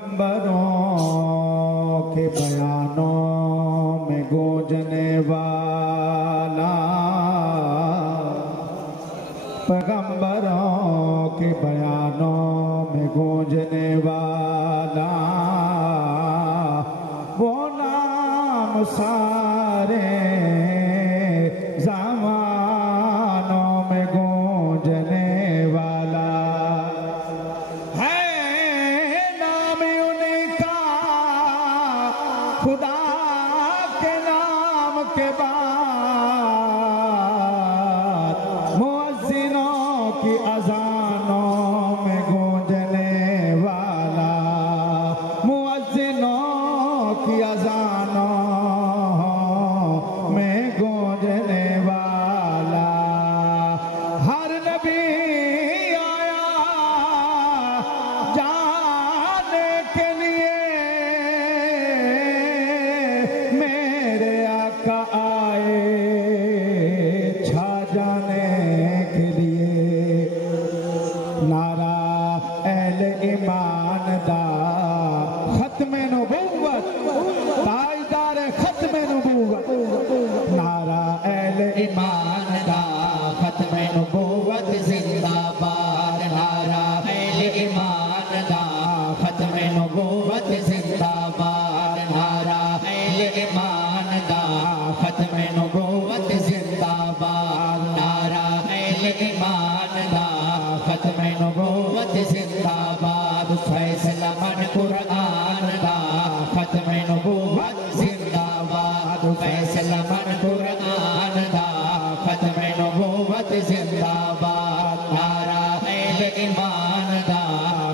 پیغمبروں کے بیانوں میں گونجنے والا، پیغمبروں کے بیانوں میں گونجنے والا، وہ نام سارے زمانوں میں گونجنے والا ہے، نام انہیں کا خدا کے نام کے بعد مؤذنوں کی اذانوں میں گونجنے والا، مؤذنوں کی اذانوں میں گونجنے والا، ہر نبی آیا جانے کے لیے، میرے آقا آئے چھا جانے کے لیے، نعرہ اہل ایمان دا ختم نبوت، تاجدار ختم نبوت، نعرہ اہل ایمان دا ختم نبوت زندہ باد، نعرہ اہل ایمان دا ختم نبوت زندہ باد، نعرہ اہل ایمان دا ختم نبوت زندہ باد، نعرہ اہل ایمان دا ختم نبوت زندہ باد، فیصلہ من قرآن دا ختم نبوت زندہ باد، فیصلہ من قرآن دا ختم نبوت زندہ باد، نعرہ اہل ایمان دا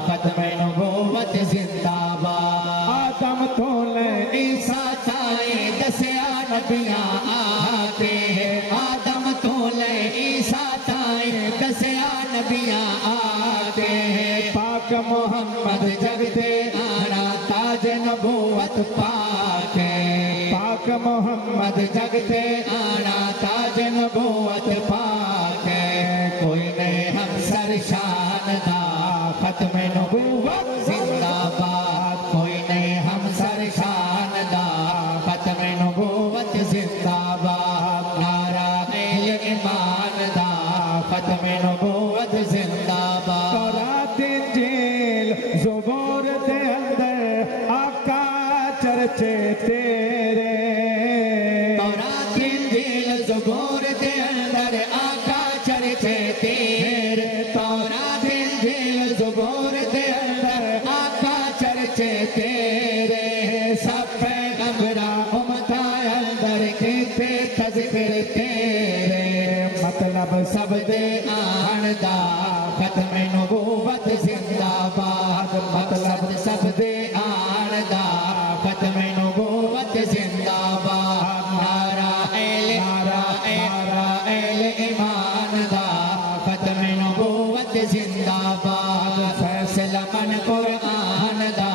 ختم نبوت زندہ باد، آدم تو لے عیسیٰ چاہے دسیا نبیاں آتے، آدم تو لے عیسیٰ چاہے دسیا نبیاں آتے، پاک محمد جگتے آنا تاج نبوت پاکے، پاک محمد جگتے آنا تاج نبوت پاکے، کوئی نہیں ہم سر شان دا ختم نبوت زندہ باد، کوئی نہیں ہم سر شان دا ختم نبوت زندہ باد، نعرہ اہل ایمان دا ختم نبوت زندہ باد، تورات انجیل زبور دے اندر آقا چرچے تیرے، تورات انجیل زبور دے اندر آقا چرچے تیرے، تورات انجیل زبور دے اندر آقا چرچے تیرے، سب پیغمبراں امتاں اندر کیتے تذکر تیرے، مطلب سب دے آن دا ختم نبوت زندہ باد، مطلب سب دے آن دا ختم نبوت زندہ باد، نعرہ اہل ایمان دا ختم نبوت زندہ باد، فیصلہ من قرآن دا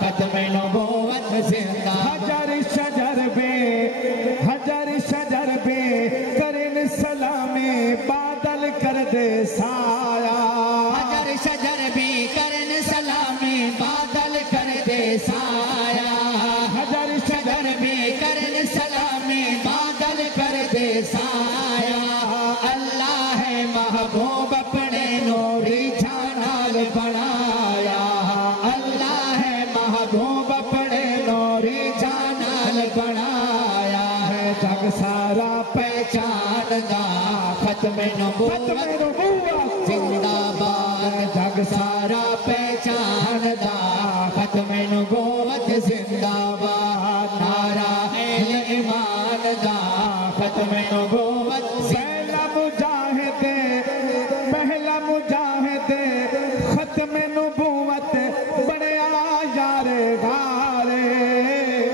ختم نبوت زندہ باد، حجر شجر بے کرن سلامی بادل کر دے سایہ، حجر شجر بے کرن سلامی بادل کر دے سایہ، حجر شجر بے کرن سلامی بادل کر دے سایہ، اللہ ہے محبوب اپنے نوری جانال بنایا، اللہ ہے محبوب اپنے نوری جانال بنایا ہے، جگ سارا پہچان دا ختم نبوت زندہ باد، جگ سارا پہچان دا ختم نبوت زندہ باد، نعرہ اہل ایمان دا ختم نبوت زندہ باد، پہلا مجاہد ختم نبوت بڑیا یار غارے،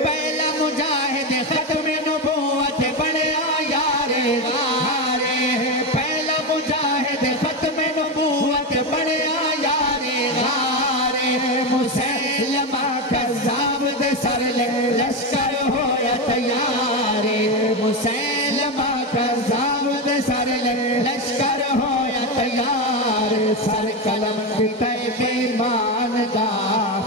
پہلا مجاہد ختم نبوت بڑیا یار غارے، پہلا مجاہد ختم نبوت بڑیا یار غارے، مسلمہ کذاب دے سر لشکر ہویا تیار، مسلمہ کذاب دے سر لشکر ہویا تیار، سر قلم کی طیب ایمان دا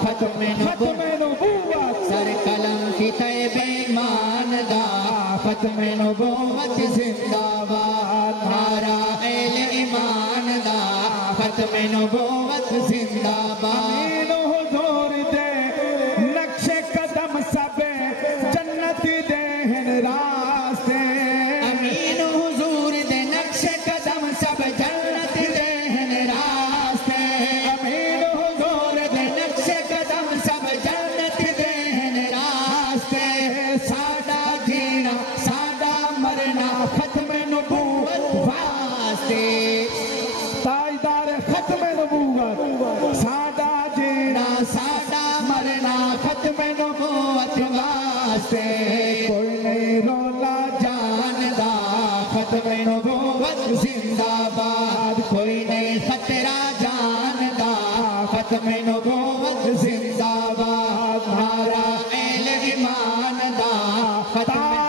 ختم ختم نبوت سر قلم کی طیب ایمان دا ختم نبوت زندہ باد نعرہ اہل ایمان دا ختم نبوت زندہ باد امین حضور دے نقش قدم سب جنت دے ہن راستے امین حضور دے نقش قدم سب جنت دے ہن راستے امین حضور دے نقش قدم سب جنت دے ہن راستے ساڈا جینا ساڈا مرنا ختم نبوت واسطے تاجدار ختم نبوت ساڈا جینا ساڈا مرنا ختم نبوت واسطے کوئی نہیں رولا جاندا ختم نبوت زندہ باد کوئی نہیں خطرہ جاندا ختم نبوت زندہ باد نعرہ اہل ایمان دا ختم